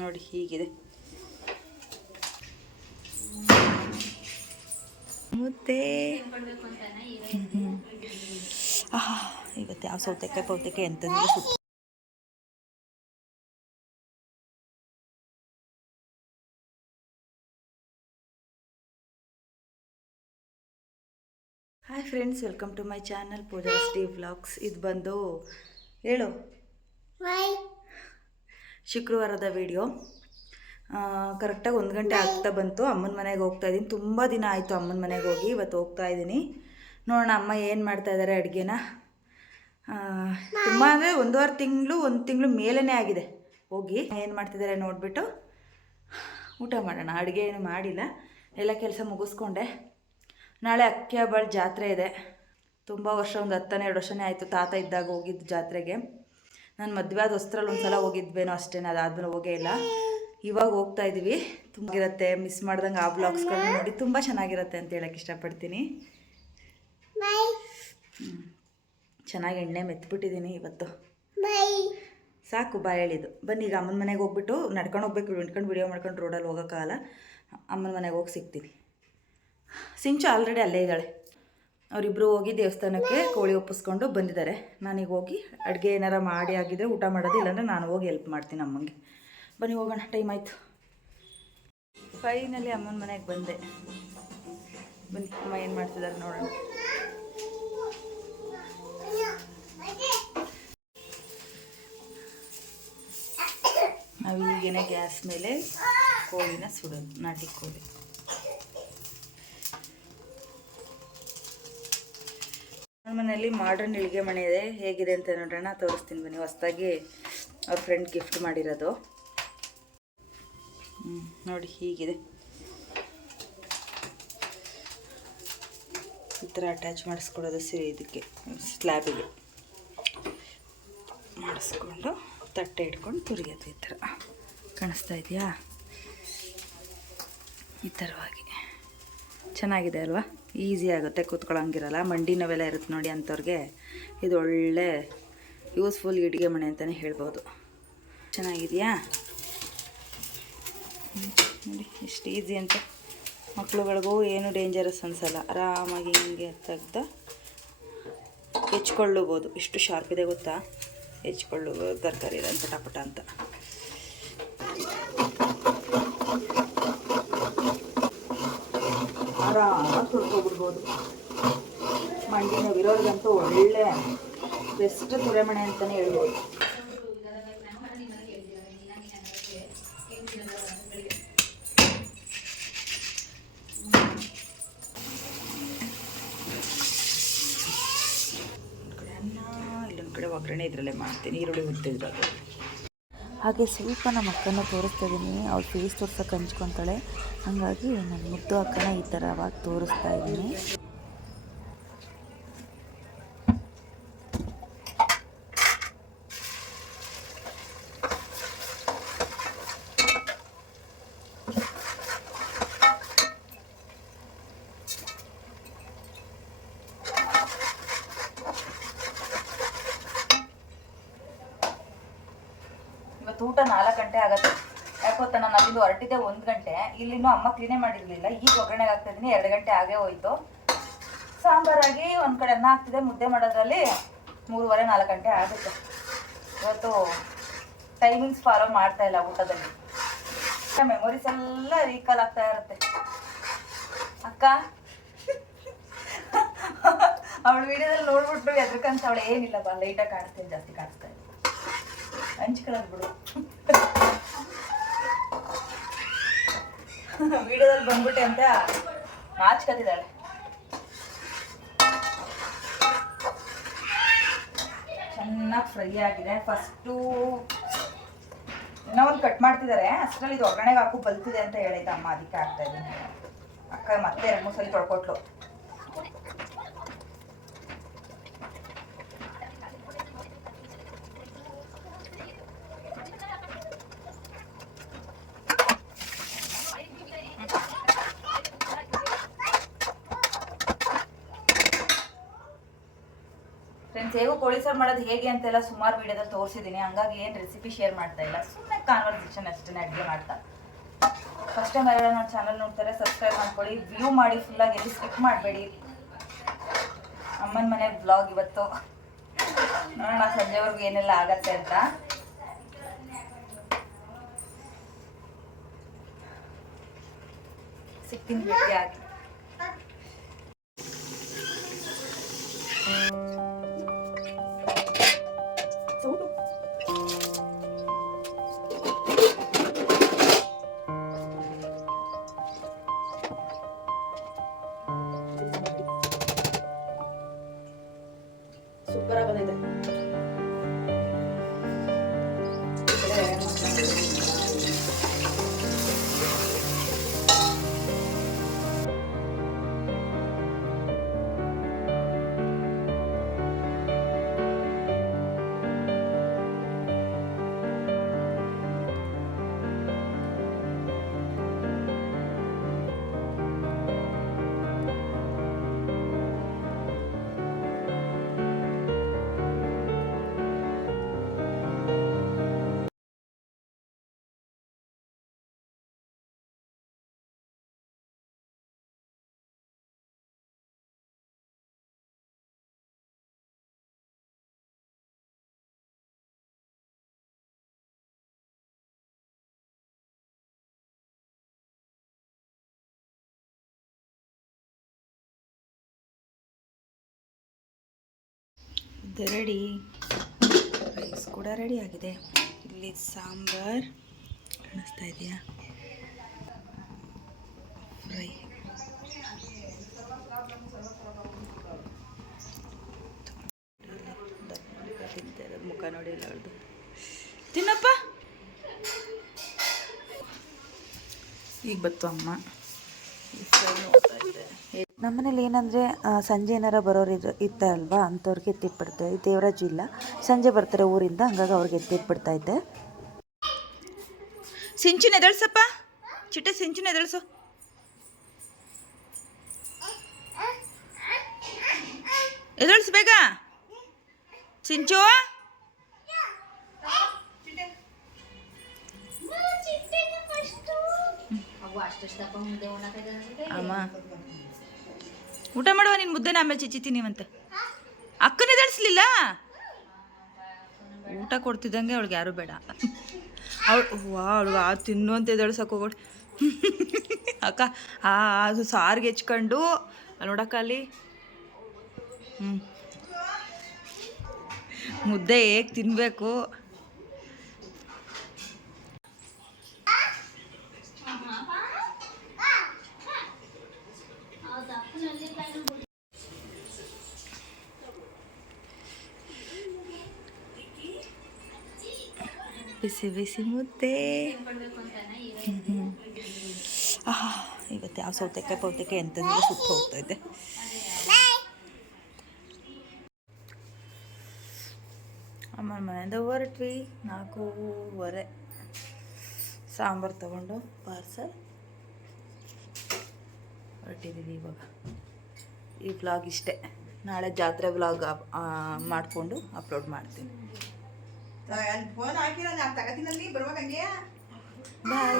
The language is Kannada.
ನೋಡಿ ಹೀಗಿದೆ. ಮುದ್ದೆ. ಇವತ್ತು ಯಾವ ಸೌತೆಕಾಯಿ, ಪೌತೆಕಾಯಿ ಸುತ್ತ hi friends welcome to my channel Pooja Steve vlogs ಇದು ಬಂದು ಹೇಳು. ಶುಕ್ರವಾರದ ವಿಡಿಯೋ ಕರೆಕ್ಟಾಗಿ ಒಂದು ಗಂಟೆ ಆಗ್ತಾ ಬಂತು. ಅಮ್ಮನ ಮನೆಗೆ ಹೋಗ್ತಾ ಇದ್ದೀನಿ ತುಂಬ ದಿನ ಆಯಿತು ಅಮ್ಮನ ಮನೆಗೆ ಹೋಗಿ. ಇವತ್ತು ಹೋಗ್ತಾ ಇದ್ದೀನಿ ನೋಡೋಣ ಅಮ್ಮ ಏನು ಮಾಡ್ತಾ ಇದ್ದಾರೆ ಅಡುಗೆನ. ತುಂಬ ಅಂದರೆ ಒಂದೂವರೆ ತಿಂಗಳು, ಒಂದು ತಿಂಗಳು ಮೇಲೇ ಆಗಿದೆ. ಹೋಗಿ ಏನು ಮಾಡ್ತಿದ್ದಾರೆ ನೋಡಿಬಿಟ್ಟು ಊಟ ಮಾಡೋಣ. ಅಡುಗೆ ಏನು ಮಾಡಿಲ್ಲ. ಎಲ್ಲ ಕೆಲಸ ಮುಗಿಸ್ಕೊಂಡೆ. ನಾಳೆ ಅಕ್ಕಿ ಹಬ್ಬಳ ಜಾತ್ರೆ ಇದೆ. ತುಂಬ ವರ್ಷ ಒಂದು ಹತ್ತನ್ನೆರಡು ವರ್ಷನೇ ಆಯಿತು ತಾತ ಇದ್ದಾಗ ಹೋಗಿದ್ದು ಜಾತ್ರೆಗೆ. ನಾನು ಮದುವೆ ಆದ ಹೊಸ್ತ್ರಲ್ಲಿ ಒಂದು ಸಲ ಹೋಗಿದ್ವೇನೋ ಅಷ್ಟೇ ಅದಾದ್ಮೇಲೆ ಹೋಗೇ ಇಲ್ಲ. ಇವಾಗ ಹೋಗ್ತಾ ಇದ್ದೀವಿ ತುಂಬ ಇರುತ್ತೆ ಮಿಸ್ ಮಾಡ್ದಂಗೆ ಆ ಬ್ಲಾಗ್ಸ್ಗಳನ್ನ ನೋಡಿ ತುಂಬ ಚೆನ್ನಾಗಿರುತ್ತೆ ಅಂತ ಹೇಳಕ್ಕೆ ಇಷ್ಟಪಡ್ತೀನಿ. ಚೆನ್ನಾಗಿ ಎಣ್ಣೆ ಮೆತ್ಬಿಟ್ಟಿದ್ದೀನಿ ಇವತ್ತು. ಸಾಕು ಬಾ ಹೇಳಿದ್ದು. ಬನ್ನಿ ಈಗ ಅಮ್ಮನ ಮನೆಗೆ ಹೋಗ್ಬಿಟ್ಟು ನಡ್ಕೊಂಡು ಹೋಗ್ಬೇಕು ನಿಂತ್ಕೊಂಡು ವಿಡಿಯೋ ಮಾಡ್ಕೊಂಡು ರೋಡಲ್ಲಿ ಹೋಗೋಕ್ಕಾಗಲ್ಲ. ಅಮ್ಮನ ಮನೆಗೆ ಹೋಗಿ ಸಿಗ್ತೀನಿ. ಸಿಂಚು ಆಲ್ರೆಡಿ ಅಲ್ಲೇ ಇದ್ದಾಳೆ. ಅವರಿಬ್ಬರು ಹೋಗಿ ದೇವಸ್ಥಾನಕ್ಕೆ ಕೋಳಿ ಒಪ್ಪಿಸ್ಕೊಂಡು ಬಂದಿದ್ದಾರೆ. ನಾನೀಗ ಹೋಗಿ ಅಡುಗೆ ಏನಾರ ಮಾಡಿ ಆಗಿದ್ರೆ ಊಟ ಮಾಡೋದು ಇಲ್ಲಾಂದ್ರೆ ನಾನು ಹೋಗಿ ಹೆಲ್ಪ್ ಮಾಡ್ತೀನಿ ಅಮ್ಮಂಗೆ. ಬನ್ನಿ ಹೋಗೋಣ ಟೈಮ್ ಆಯಿತು. ಫೈನಲಿ ಅಮ್ಮನ ಮನೆಗೆ ಬಂದೆ. ಬನ್ನಿ ಅಮ್ಮ ಏನು ಮಾಡ್ತಿದ್ದಾರೆ ನೋಡೋಣ. ನಾವು ಈಗೇನೆ ಗ್ಯಾಸ್ ಮೇಲೆ ಕೋಳಿನ ಸುಡೋದು ನಾಟಿ ಕೋಳಿ. ಮನೆಯಲ್ಲಿ ಮಾಡ್ರನ್ ಇಳಿಗೆ ಮನೆ ಇದೆ. ಹೇಗಿದೆ ಅಂತ ನೋಡೋಣ. ತೋರಿಸ್ತೀನಿ ಬನ್ನಿ. ಹೊಸ್ದಾಗಿ ಅವ್ರ ಫ್ರೆಂಡ್ ಗಿಫ್ಟ್ ಮಾಡಿರೋದು. ನೋಡಿ ಹೀಗಿದೆ. ಈ ಥರ ಅಟ್ಯಾಚ್ ಮಾಡಿಸ್ಕೊಡೋದು ಸಿ ಇದಕ್ಕೆ. ಸ್ಲ್ಯಾಬಿಗೆ ಮಾಡಿಸ್ಕೊಂಡು ತಟ್ಟೆ ಇಟ್ಕೊಂಡು ತುರಿಯೋದು ಈ ಥರ ಕಾಣಿಸ್ತಾ ಇದೆಯಾ? ಈ ಥರವಾಗಿ ಚೆನ್ನಾಗಿದೆ ಅಲ್ವಾ? ಈಸಿ ಆಗುತ್ತೆ, ಕೂತ್ಕೊಳ್ಳೋಂಗಿರಲ್ಲ. ಮಂಡಿ ನೋವೆಲ್ಲ ಇರುತ್ತೆ ನೋಡಿ ಅಂಥವ್ರಿಗೆ. ಇದು ಒಳ್ಳೆ ಯೂಸ್ಫುಲ್ ಇಟ್ಟಿಗೆ ಮನೆ ಅಂತಲೇ ಹೇಳ್ಬೋದು. ಚೆನ್ನಾಗಿದೆಯಾ? ನೋಡಿ ಎಷ್ಟು ಈಸಿ ಅಂತ. ಮಕ್ಳುಗಳಿಗೂ ಏನು ಡೇಂಜರಸ್ ಅನಿಸಲ್ಲ. ಆರಾಮಾಗಿ ಹಿಂಗೆ ತೆಗ್ದು ಹೆಚ್ಕೊಳ್ಳಬೋದು. ಎಷ್ಟು ಶಾರ್ಪ್ ಇದೆ ಗೊತ್ತಾ? ಹೆಚ್ಕೊಳ್ಳುವ ತರಕಾರಿ ಇದೆ ಪಟ ಪಟ ಅಂತ. ತುಳ್ಕೊಬಿಡ್ಬೋದು ಮಂಡಿ ನೋವಿರೋರಿಗಂತೂ ಒಳ್ಳೆ ಬೆಸ್ಟ್ ತುರೆಮಣೆ ಅಂತಲೇ ಹೇಳ್ಬೋದು. ಒಗ್ಗರಣೆ ಇದರಲ್ಲೇ ಮಾಡ್ತೀನಿ ಈರುಳ್ಳಿ ಹುರ್ತಿದ್ರದು ಹಾಗೆ ಸ್ವಲ್ಪ ನಮ್ಮ ಅಕ್ಕನ ತೋರಿಸ್ತಾ ಇದ್ದೀನಿ ಅವ್ಳು ಫೇಸ್ ತೋರ್ಸೋಕೆ ಹಂಚ್ಕೊತಾಳೆ. ಹಾಗಾಗಿ ನನ್ನ ಮುದ್ದು ಅಕ್ಕನ ಈ ಥರವಾಗಿ ತೋರಿಸ್ತಾ ಇದ್ದೀನಿ. ಇವತ್ತು ಊಟ ನಾಲ್ಕು ಗಂಟೆ ಆಗುತ್ತೆ. ಯಾಕೊತ್ತ ನಾನು ಅಲ್ಲಿಂದ ಹೊರಟಿದ್ದೆ ಒಂದು ಗಂಟೆ. ಇಲ್ಲಿನೂ ಅಮ್ಮ ಕ್ಲೀನೇ ಮಾಡಿರಲಿಲ್ಲ. ಈಗ ಒಗ್ಗರಣೆಗೆ ಹಾಕ್ತಾ ಇದ್ದೀನಿ ಎರಡು ಗಂಟೆ ಆಗೇ ಹೋಯ್ತು. ಸಾಂಬಾರಾಗಿ ಒಂದು ಕಡೆ ಅನ್ನ ಆಗ್ತಿದೆ ಮುದ್ದೆ ಮಾಡೋದ್ರಲ್ಲಿ ಮೂರುವರೆ, ನಾಲ್ಕು ಗಂಟೆ ಆಗುತ್ತೆ. ಇವತ್ತು ಟೈಮಿಂಗ್ಸ್ ಫಾಲೋ ಮಾಡ್ತಾ ಇಲ್ಲ ಊಟದಲ್ಲಿ. ಮೆಮೊರೀಸ್ ಎಲ್ಲ ರೀಕಾಲ್ ಆಗ್ತಾ ಇರುತ್ತೆ. ಅಕ್ಕ? ಅವಳು ವಿಡಿಯೋದಲ್ಲಿ ನೋಡ್ಬಿಟ್ಟು ಎದ್ರಕಂತ ಅವಳು ಏನಿಲ್ಲ. ಬಾ ಲೈಟಾಗಿ ಕಾಣಿಸ್ತೀನಿ, ಜಾಸ್ತಿ ಕಾಣಿಸ್ತಾ ಇಲ್ಲ. ಹಂಚ್ಕೊಳ್ಳೋದು ಬಿಡು. ವಿಡಿಯೋದಲ್ಲಿ ಬಂದ್ಬಿಟ್ಟೆ ಅಂತ ನಾಚ್ಕತಿದ್ದಾಳೆ ಚೆನ್ನಾಗಿ ಫ್ರೈ ಆಗಿದೆ. ಫಸ್ಟು ಇನ್ನೂ ಒಂದು ಕಟ್ ಮಾಡ್ತಿದ್ದಾರೆ. ಅಷ್ಟರಲ್ಲಿ ಇದು ಒಗ್ಗರಣೆಗೆ ಹಾಕು ಬಲ್ತಿದೆ ಅಂತ ಹೇಳಿದ್ದ ಅಮ್ಮ, ಅದಕ್ಕೆ ಆಗ್ತಾ ಇದ್ದೀನಿ ಅಕ್ಕ ಮತ್ತೆ ಎರಡು ಮೂರು ಸಲ ತೊಳ್ಕೊಟ್ಲು ಫ್ರೆಂಡ್ಸ್ ಸೇವು ಕೋಳಿ ಸಾರು ಮಾಡೋದು ಹೇಗೆ ಅಂತೆಲ್ಲ ಸುಮಾರು ವಿಡಿಯೋದಲ್ಲಿ ತೋರಿಸಿದ್ದೀನಿ. ಹಂಗಾಗಿ ಏನು ರೆಸಿಪಿ ಶೇರ್ ಮಾಡ್ತಾ ಇಲ್ಲ. ಸುಮ್ಮನೆ ಕಾನ್ವರ್ಸೇಷನ್ ಅಷ್ಟೇ ಅಡುಗೆ ಮಾಡ್ತಾ. ಫಸ್ಟ್ ಟೈಮ್ ಯಾರು ನನ್ನ ಚಾನಲ್ ನೋಡ್ತಾರೆ ಸಬ್ಸ್ಕ್ರೈಬ್ ಮಾಡ್ಕೊಳ್ಳಿ. ವ್ಯೂ ಮಾಡಿ ಫುಲ್ಲಾಗಿ ಎಲ್ಲಿ ಸ್ಕಿಪ್ ಮಾಡಬೇಡಿ. ಅಮ್ಮನ ಮನೆ ಬ್ಲಾಗ್ ಇವತ್ತು. ನೋಡೋಣ, ಸಂಜೆವರೆಗೂ ಏನೆಲ್ಲ ಆಗತ್ತೆ ಅಂತ. ಸಿಕ್ಕಿನ ಭೇಟಿ ಆಗಿ ಇದು ರೆಡಿ ರೈಸ್ ಕೂಡ ರೆಡಿ ಆಗಿದೆ. ಇಲ್ಲಿ ಸಾಂಬಾರ್. ಕಾಣಿಸ್ತಾ ಇದೆಯಾ? ಫ್ರೈ ಮುಖ ನೋಡಿ ಅವ್ರದ್ದು ತಿನ್ನಪ್ಪ! ಈಗ ಬತ್ತು ಅಮ್ಮ. ಇಷ್ಟ ಫ್ರೈ ನೋಡ್ತಾ ಇದ್ದೆ. ನಮ್ಮನೇಲಿ ಏನಂದರೆ ಸಂಜೆ ಏನಾರ ಬರೋರು ಇದ್ರ ಇತ್ತಲ್ವಾ ಅಂಥವ್ರಿಗೆ ಎತ್ತಿಟ್ಬಿಡ್ತೆ ಈ ದೇವರಾಜು ಇಲ್ಲ ಸಂಜೆ ಬರ್ತಾರೆ ಊರಿಂದ ಹಂಗಾಗಿ ಅವ್ರಿಗೆ ಎತ್ತಿಟ್ಬಿಡ್ತಾ ಇದ್ದೆ. ಸಿಂಚಿನ ಎದಳ್ಸಪ್ಪ? ಚಿಟ್ಟೆ ಸಿಂಚು ಎದಳ್ಸು. ಎದಳ್ಸು ಬೇಗ. ಸಿಂಚು. ಅಮ್ಮ. ಊಟ ಮಾಡುವ ನಿನ್ನ ಮುದ್ದೆನ ಆಮೇಲೆ ಅಂತ ಅಕ್ಕನ ಎದಳಿಸ್ಲಿಲ್ಲ ಊಟ ಕೊಡ್ತಿದ್ದಂಗೆ ಅವಳಿಗೆ ಯಾರು ಬೇಡ. ಅವಳು ವಾ ಅವಳು ಆ ತಿನ್ನು ಅಂತ ಎದಳ್ಸಕ್ಕೆ ಹೋಗೋಳು ಅಕ್ಕ, ಆ, ಅದು ಸಾರಿಗೆ ಹೆಚ್ಕೊಂಡು, ನೋಡಕ್ಕ ಅಲ್ಲಿ. ಹ್ಞೂ ಮುದ್ದೆ ಹೇಗೆ ತಿನ್ನಬೇಕು ಬಿಸಿ ಬಿಸಿ ಮುದ್ದೆ ಇವತ್ತು ಯಾವ ಸೌತೆಕಾಯಿ, ಪೌತೆಕಾಯಿ ಎಂತಂದ್ರೆ ಸುಟ್ಟು ಹೋಗ್ತಾ ಇದೆ ಅಮ್ಮನ ಮನೆಯಿಂದ ಹೊರಟ್ವಿ. ನಾಲ್ಕೂವರೆ. ಸಾಂಬಾರು ತಗೊಂಡು ಪಾರ್ಸಲ್. ಹೊರಟಿದ್ದೀವಿ ಇವಾಗ. ಈ ವ್ಲಾಗ್ ಇಷ್ಟೇ. ನಾಳೆ ಜಾತ್ರೆ ವ್ಲಾಗ್ ಮಾಡಿಕೊಂಡು ಅಪ್ಲೋಡ್ ಮಾಡ್ತೀನಿ. ಫೋನ್ ಹಾಕಿಲ್ಲ ನಾನು ತಗತಿನಲ್ಲಿ ಬರುವಾಗ ಹಂಗೆ ಬಾಯ್